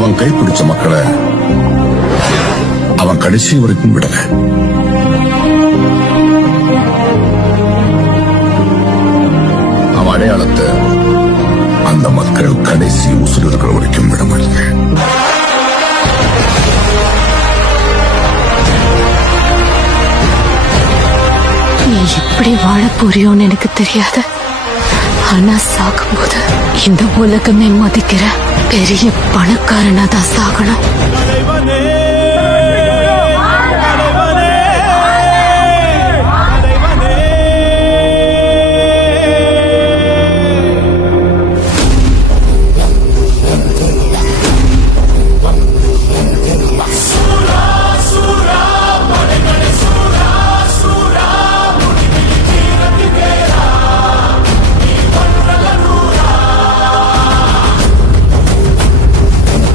அவன் கைப்பிடிச்ச மக்களை அவன் கடைசி வரைக்கும் விடல. அவன் அடையாளத்தை அந்த மக்கள் கடைசி உசுறு இருக்கிற வரைக்கும் விட மாட்டேன் நீ எப்படி வாழ போறியோன்னு எனக்கு தெரியாது. ஆனா சாகும்போது இந்த உலகமே மதிக்கிற பெரிய பணக்காரனா தான் சாகணும் தலைவனே